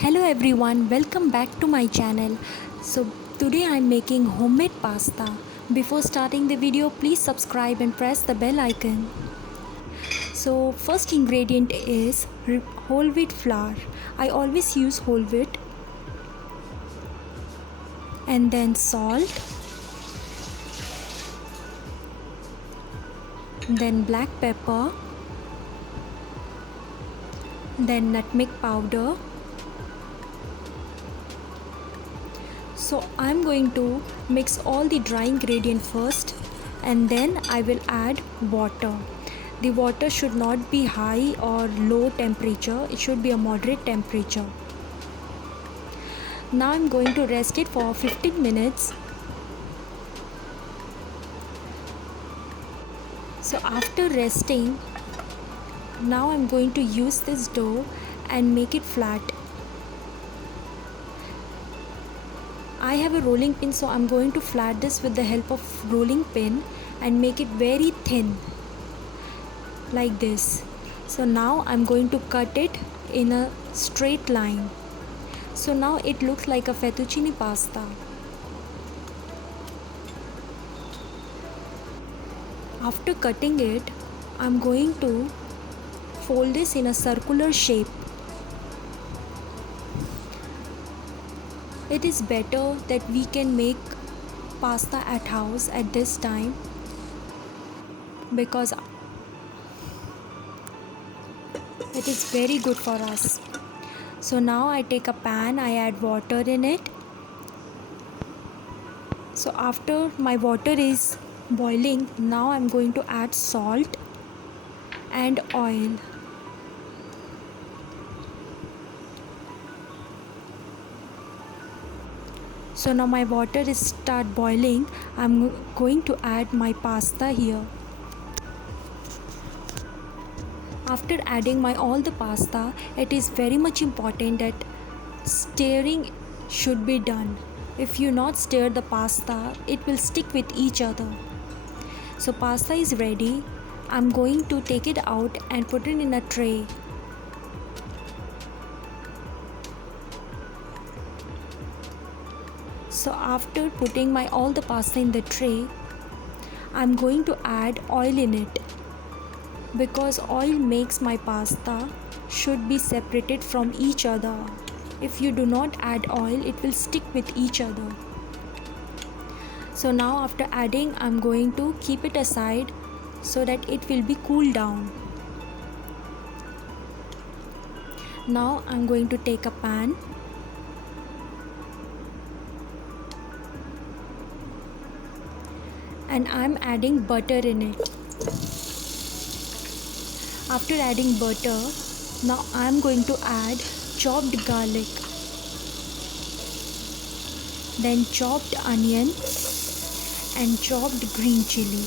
Hello everyone, welcome back to my channel. So today I am making homemade pasta. Before starting the video, please subscribe and press the bell icon. So first ingredient is whole wheat flour. I always use whole wheat. And then salt. Then black pepper. Then nutmeg powder. So I'm going to mix all the dry ingredient first and then I will add water. The water should not be high or low temperature, it should be a moderate temperature. Now I'm going to rest it for 15 minutes. So after resting, now I'm going to use this dough and make it flat. I have a rolling pin, so I'm going to flat this with the help of rolling pin and make it very thin like this. So now I'm going to cut it in a straight line. So now it looks like a fettuccine pasta. After cutting it, I'm going to fold this in a circular shape. It is better that we can make pasta at house at this time because it is very good for us. So now I take a pan, I add water in it. So after my water is boiling, now I'm going to add salt and oil. So now my water is start boiling. I'm going to add my pasta here. After adding all the pasta, it is very much important that stirring should be done. If you not stir the pasta, it will stick with each other. So pasta is ready. I'm going to take it out and put it in a tray. So after putting all the pasta in the tray, I'm going to add oil in it because oil makes my pasta should be separated from each other. If you do not add oil, it will stick with each other. So now after adding, I'm going to keep it aside so that it will be cooled down. Now I'm going to take a pan and I'm adding butter in it. After adding butter, now I'm going to add chopped garlic, then chopped onion and chopped green chili.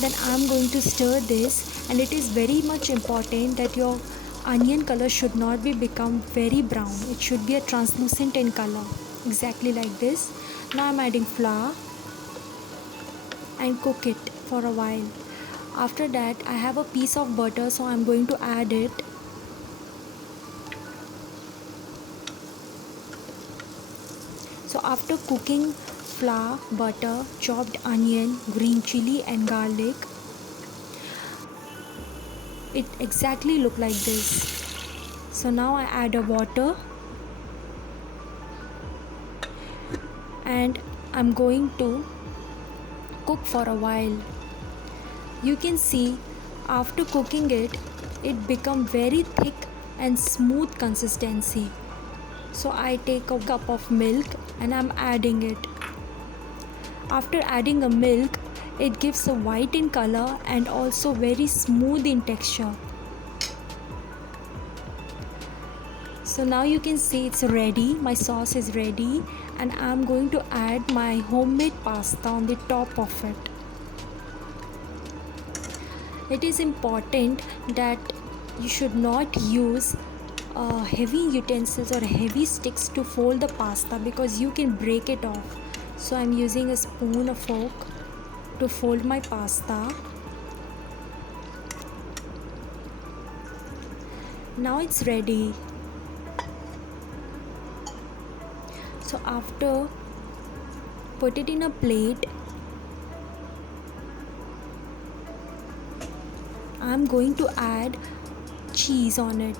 Then I'm going to stir this, and it is very much important that your onion color should not become very brown. It should be a translucent in color, exactly like this. Now I'm adding flour and cook it for a while. After that, I have a piece of butter, so I'm going to add it. So after cooking flour, butter, chopped onion, green chili and garlic, it exactly look like this. So now I add a water and I'm going to cook for a while. You can see after cooking it, it become very thick and smooth consistency. So I take a cup of milk and I'm adding it. After adding the milk, it gives a white in color and also very smooth in texture. So now you can see it's ready, my sauce is ready, and I'm going to add my homemade pasta on the top of it. It is important that you should not use heavy utensils or heavy sticks to fold the pasta because you can break it off. So I'm using a spoon or fork to fold my pasta. Now it's ready. So after, put it in a plate. I'm going to add cheese on it.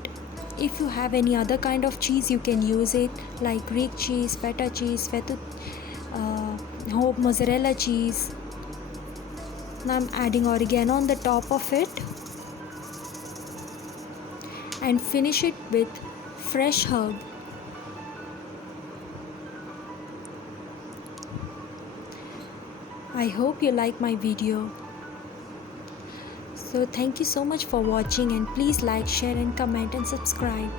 If you have any other kind of cheese, you can use it, like Greek cheese, feta cheese, mozzarella cheese. Now I'm adding oregano on the top of it and finish it with fresh herb. I hope you like my video. So thank you so much for watching, and please like, share and comment and subscribe.